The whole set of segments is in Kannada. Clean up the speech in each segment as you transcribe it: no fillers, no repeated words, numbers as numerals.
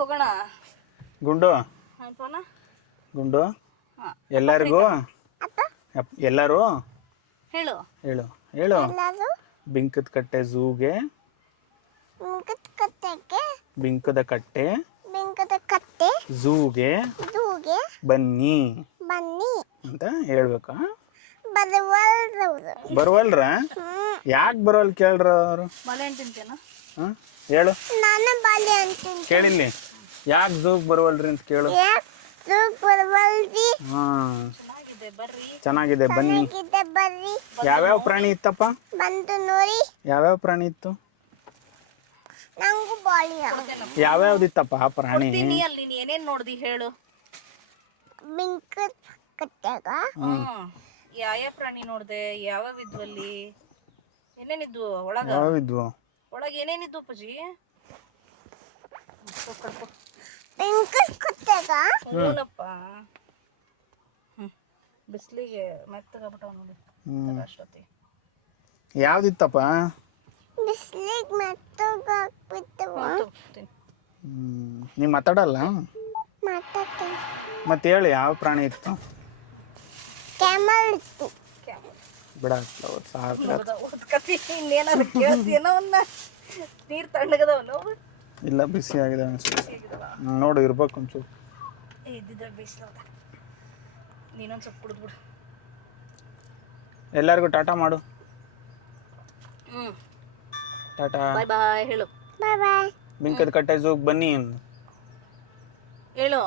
ಹೋಗೋಣ ಗುಂಡು ಆಯ್ಪೋನ ಗುಂಡು ಹಾಂ ಎಲ್ಲರಿಗೂ ಎಲ್ಲರೂ ಹೇಳು ಹೇಳು ಹೇಳು ಬಿಂಕದ ಕಟ್ಟೆ ಝೂಗೆ ಬಿಂಕದ ಕಟ್ಟೆ ಝೂಗೆ ಬನ್ನಿ ಅಂತ ಹೇಳ್ಬೇಕಾ ಬರುವಲ್ರ ಯಾಕೆ ಬರೋಲ್ ಕೇಳ್ರ ಅವರು ಬಾಳೆ ಹಣ್ಣು ತಿಂತೇನ ಹೇಳು ಕೇಳಿಲ್ಲಿ ಯಾಕೆ ಝೂಗ್ ಬರುವಲ್ರಿ ಅಂತ ಕೇಳು ಹಾ ಚೆನ್ನಾಗಿದೆ ಬರ್ರಿ ಚೆನ್ನಾಗಿದೆ ಬನ್ನಿ ಯಾವ್ಯಾವ ಪ್ರಾಣಿ ಇತ್ತಪ್ಪ ಯಾವ್ಯಾವ ಪ್ರಾಣಿ ಇತ್ತು ಯಾವ್ಯಾವ್ದಿತ್ತಪ್ಪ ಆ ಪ್ರಾಣಿ ನೀ ಅಲ್ಲಿ ನೀ ಏನೇನ್ ನೋಡ್ದಿ ಹೇಳು ಯಾವ ಪ್ರಾಣಿ ನೋಡ್ದೆ ಯಾವ್ಯಾವ ಇದ್ವು ಅಲ್ಲಿ ಏನೇನಿದ್ವು ಒಳಗ ಯಾವ್ಯಾವಿದ್ವು ಒಳಗ ಏನೇನಿದ್ವು ಅಪ್ಪಾಜಿ ಹೂನಪ್ಪ ಬಿಸ್ಲಿಗೆ ಮೆತ್ತಗಾಗ್ಬಿಟ್ಟವ ನೋಡಿ ಅಷ್ಟೊತ್ತಿ ಯಾವ್ದಿತ್ತಪ್ಪ ನೀ ಮಾತಾಡಲ್ಲ ಮತ್ತೆ ಹೇಳಿ ಯಾವ ಪ್ರಾಣಿ ಇತ್ತು ಬಿಡ ಓದ್ಕತಿ ಇನ್ನೇನಾದ್ರು ಕೇಳ್ತೀನೋ ಅವನ್ನ ನೀರ್ ತಣ್ಣಗದವನು ಇಲ್ಲ ಬಿಸಿ ಆಗಿದೆ ನೋಡು ಇರ್ಬೇಕು ಒಂಚೂರು ಇದ್ದಿದ್ರೆ ಬಿಸಿಲದ ನೀನೊಂದು ಸ್ವಲ್ಪ ಕುಡಿದ್ಬಿಡು ಎಲ್ಲರಿಗೂ ಟಾಟಾ ಮಾಡು ಟಾಟಾ ಬಾಯ್ ಬಾಯ್ ಹೇಳು ಬಿಂಕದ ಕಟ್ಟೆ ಝೂಗ್ ಬನ್ನಿ ಹೇಳು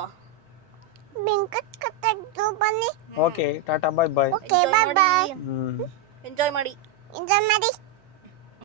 ಓಕೆ ಟಾಟಾ ಬಾಯ್ ಬಾಯ್ ಎಂಜಾಯ್ ಮಾಡಿ